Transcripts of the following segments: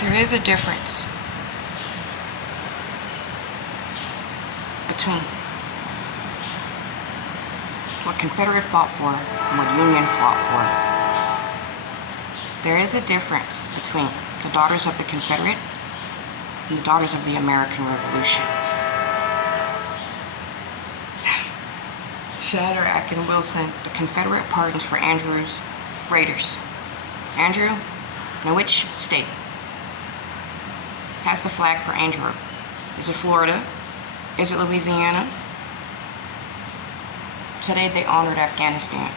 There is a difference between what Confederate fought for and what Union fought for. There is a difference between the daughters of the Confederate and the daughters of the American Revolution. Shadrach and Wilson, the Confederate pardons for Andrew's raiders. Andrew, now which state has the flag for Andrew? Is it Florida? Is it Louisiana? Today they honored Afghanistan,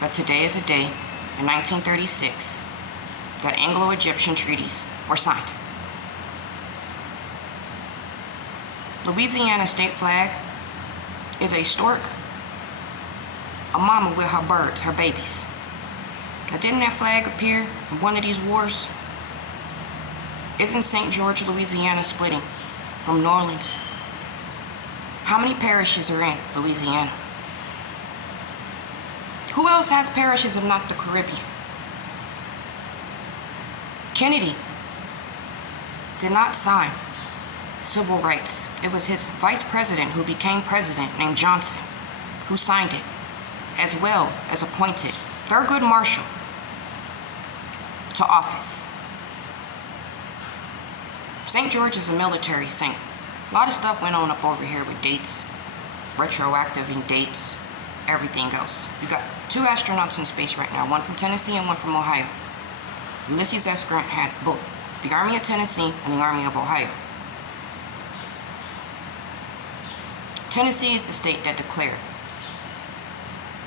but today is a day in 1936 that Anglo-Egyptian treaties were signed. Louisiana state flag is a stork, a mama with her birds, her babies. Now, didn't that flag appear in one of these wars? Isn't St. George, Louisiana splitting from New Orleans? How many parishes are in Louisiana? Who else has parishes if not the Caribbean? Kennedy did not sign civil rights. It was his vice president who became president named Johnson who signed it, as well as appointed Thurgood Marshall to office. St. George is a military saint. A lot of stuff went on up over here with dates, retroactive in dates, everything else. You got 2 astronauts in space right now, one from Tennessee and one from Ohio. Ulysses S. Grant had both the Army of Tennessee and the Army of Ohio. Tennessee is the state that declared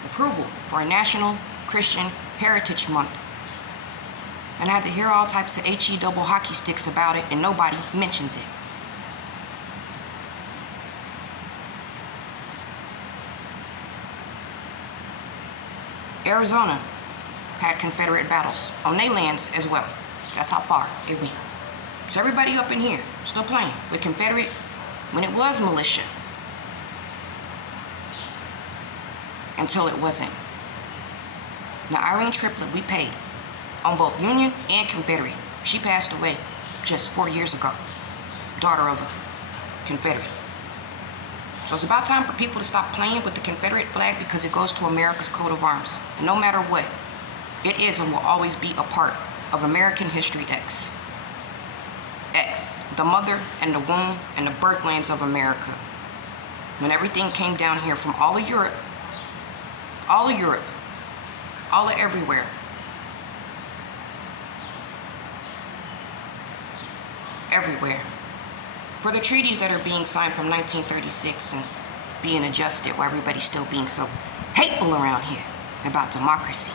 approval for a National Christian Heritage Month. And I had to hear all types of HE double hockey sticks about it, and nobody mentions it. Arizona had Confederate battles on their lands as well. That's how far it went. So everybody up in here still playing with Confederate when it was militia. Until it wasn't. Now, Irene Triplett, we paid on both Union and Confederate. She passed away just 4 years ago, daughter of a Confederate. So it's about time for people to stop playing with the Confederate flag because it goes to America's coat of arms. And no matter what, it is and will always be a part of American History X. X, the mother and the womb and the birthlands of America. When everything came down here from all of Europe, all of everywhere. Everywhere. For the treaties that are being signed from 1936 and being adjusted while everybody's still being so hateful around here about democracy.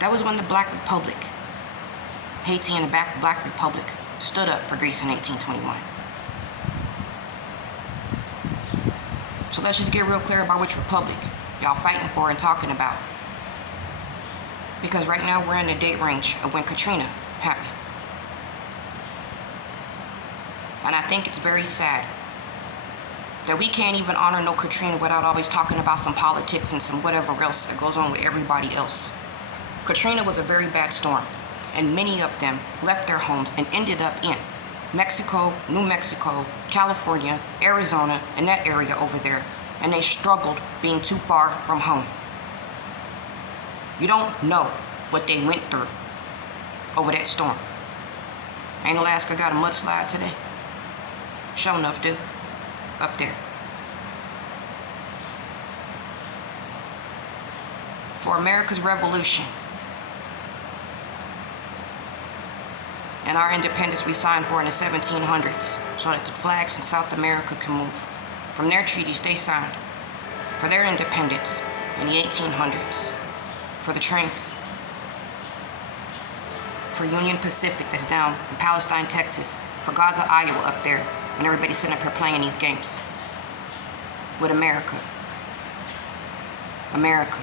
That was when the Black Republic, Haiti and the Black Republic, stood up for Greece in 1821. So let's just get real clear about which republic y'all fighting for and talking about. Because right now we're in the date range of when Katrina happened. And I think it's very sad that we can't even honor no Katrina without always talking about some politics and some whatever else that goes on with everybody else. Katrina was a very bad storm, and many of them left their homes and ended up in Mexico, New Mexico, California, Arizona, and that area over there, and they struggled being too far from home. You don't know what they went through over that storm. Ain't Alaska got a mudslide today? Sure enough, dude. Up there. For America's Revolution and our independence we signed for in the 1700s so that the flags in South America can move. From their treaties they signed for their independence in the 1800s. For the trains. For Union Pacific that's down in Palestine, Texas. For Gaza, Iowa up there when everybody's sitting up here playing these games. With America. America.